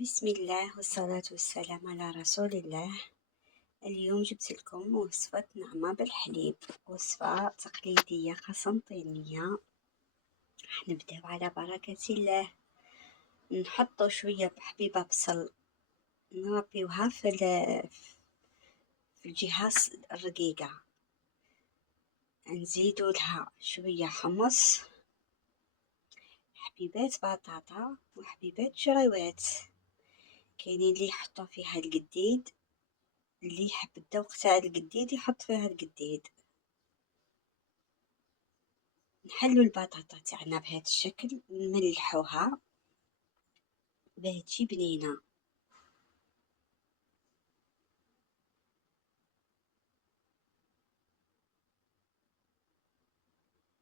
بسم الله والصلاة والسلام على رسول الله. اليوم جبت لكم وصفة نعمة بالحليب، وصفة تقليدية قسنطينية. راح نبداو على بركة الله. نحطو شوية حبيبة بصل، نربيوها في الجهة الرقيقة. نزيدو لها شوية حمص، حبيبات بطاطا وحبيبات جريوات. كاينين اللي يحطو فيها القديد، اللي يحب الذوق تاع القديد يحط فيها القديد. نحلو البطاطا تاعنا بهذا الشكل، نملحوها باه تجي بنينه.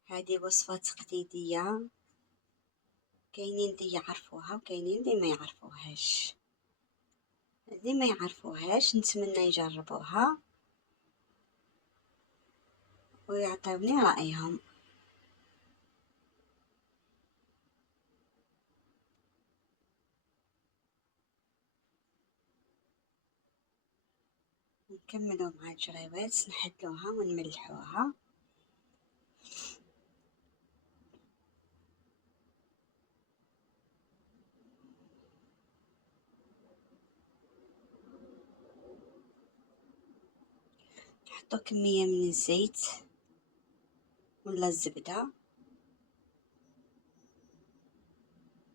هذه وصفة تقليدية، كاينين اللي يعرفوها وكاينين اللي ما يعرفوهاش. اللي ما يعرفوهاش نتمنى يجربوها ويعطوني رأيهم. نكملو مع الجريوات، نحلوها ونملحوها. نحطو كمية من الزيت ولا الزبدة،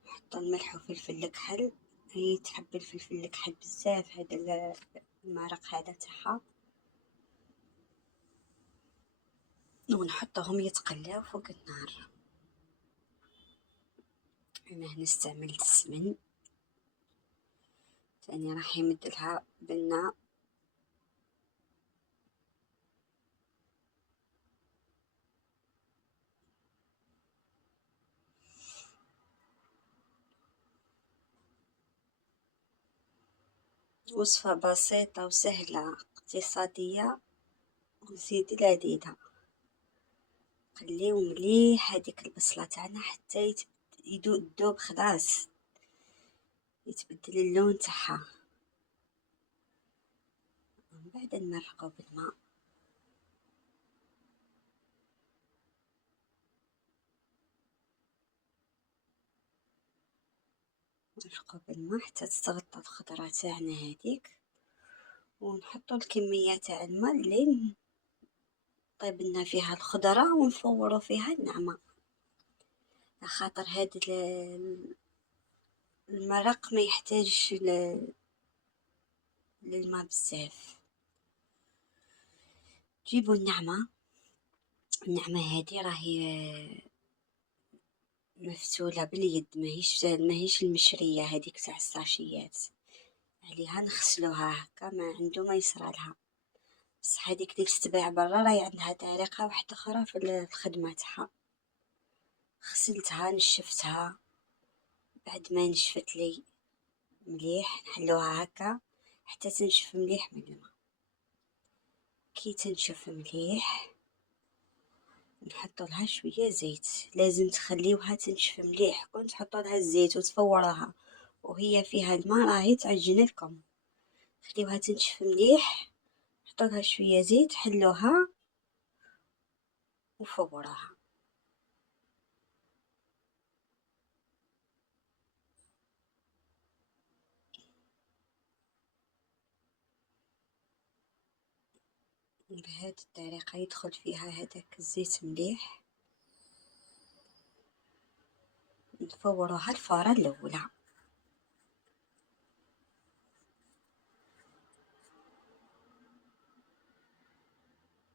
نحطو الملح وفلفل الكحل. هي تحب الفلفل الكحل بزاف هذا المرق هذا تاعها، ونحطهم يتقلاو فوق النار. انا هنا استعملت السمن، ثاني راح يمدلها بنة. وصفة بسيطة وسهلة اقتصادية وزيد لذيذة. خليو مليح هذيك البصلة تاعنا حتى يدوب خلاص، يتبدل اللون تاعها. ومن بعد نمرقو بالماء، نمرقو بالماء حتى تتغطى الخضرة تاعنا هذيك. ونحطو الكمية تاع الماء اللي طيبنا فيها الخضرة، ونفورو فيها النعمة. خاطر هاد المرق ما يحتاجش للماء بزاف. جيبوا النعمة هذه راهي مفتولة باليد، ماهيش المشرية هذيك تاع الساشيات. عليها نغسلوها هكا، ما عنده ما يصرالها. بصح هذيك اللي تتباع برا راهي عندها طريقة واحدة اخرى في الخدمة تاعها. غسلتها نشفتها، بعد ما نشفت لي مليح نحلوها هكا حتى تنشف مليح من الماء. كي تنشف مليح نحطو لها شوية زيت. لازم تخليوها تنشف مليح، كون تحطو لها الزيت وتفوروها وهي فيها الماء راهي تعجن لكم. خليوها تنشف مليح، حطو لها شوية زيت، حلوها وفوروها. بهذه الطريقة يدخل فيها هذاك الزيت مليح. نفوروها الفورة الأولى.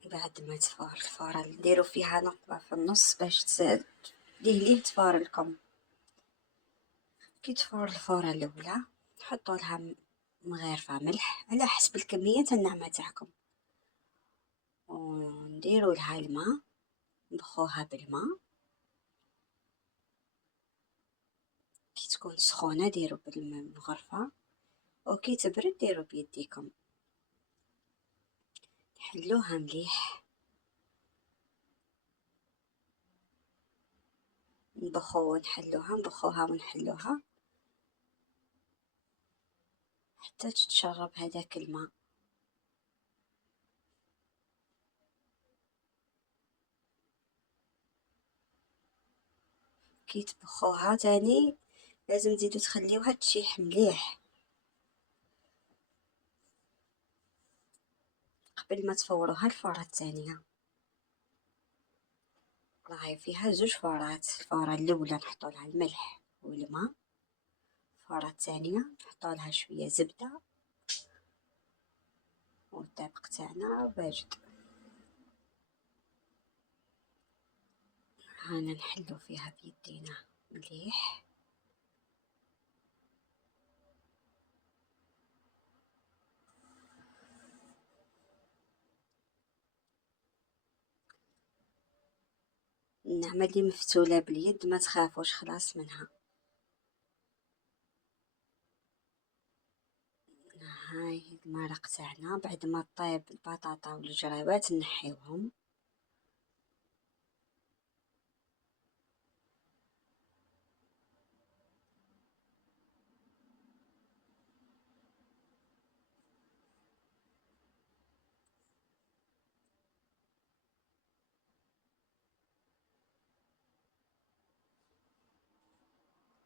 بعد ما تفور الفورة نديرو فيها نقبة في النص باش ليه تفور لكم. كي تفور الفورة الأولى نحطو لها مغرفة ملح على حسب الكمية النعمة تاعكم، ونديرو لها الماء، نبخوها بالماء. كي تكون سخونة ديرو بالمغرفة، وكي تبرد ديرو بيديكم. نحلوها مليح، نبخوها ونحلوها. حتى تتشرب هذاك الماء. كي تبخوها تاني لازم تزيدو تخليوها تشيح مليح قبل ما تفوروها الفورة الثانية. راهي فيها زوج فورات، الفورة الاولى نحطو لها الملح والماء، الفورة الثانية نحطو لها شوية زبدة والطابق تاعنا باجد. هانا نحلو فيها بيدينا مليح. النعمة اللي مفتولة باليد ما تخافوش خلاص منها. هاي المرق تاعنا بعد ما طيب البطاطا والجريوات نحيوهم.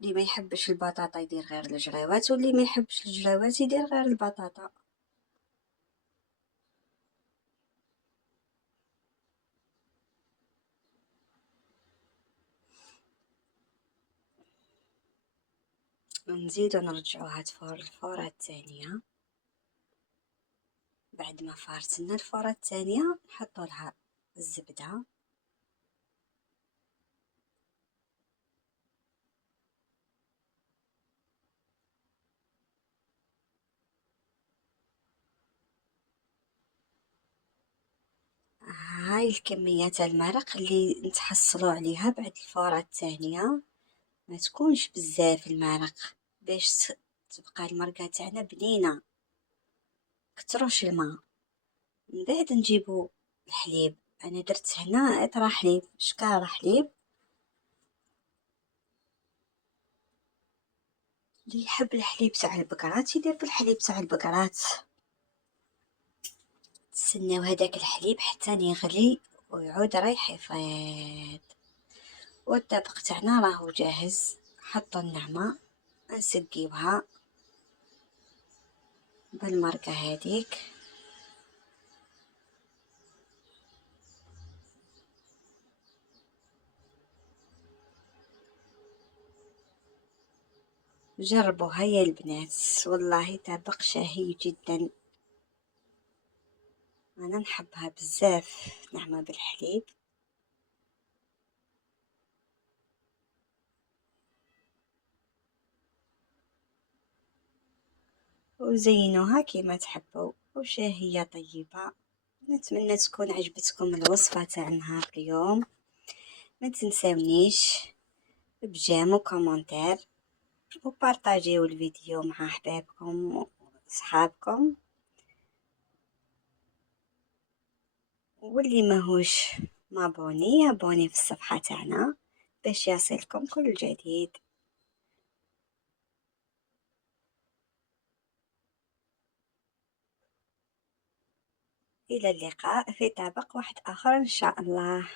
اللي ما يحبش البطاطا يدير غير الجريوات، واللي ما يحبش الجريوات يدير غير البطاطا. نزيدو نرجعوها تفور الفورة الثانية. بعد ما فارتنا الفورة الثانية نحطو لها الزبدة هاي الكمية تاع المرق اللي نتحصلوا عليها بعد الفورة الثانية. ما تكونش بزاف المرق باش تبقى المرقة تاعنا بنينة. كتروش الماء. من بعد نجيبو الحليب. انا درت هنا اطرا حليب، شكارة حليب. اللي يحب الحليب تاع البقرات يدير بالحليب تاع البقرات. تسناو هداك الحليب حتى يغلي ويعود رايح يفيض. والطبق تاعنا راهو جاهز. حطوا النعمة نسقيوها بالمرقة هذيك. جربوها يا البنات، والله طبق شهي جدا. انا نحبها بزاف نعمة بالحليب. وزينوها كيما تحبوا، وشهية طيبة. نتمنى تكون عجبتكم الوصفة تاع نهار اليوم. ما تنساونيش بجيم وكومنتير، وبارطاجيو الفيديو مع احبابكم وصحابكم. واللي ماهوش مابوني ابوني في الصفحة تاعنا باش يصلكم كل جديد. إلى اللقاء في طبق واحد آخر إن شاء الله.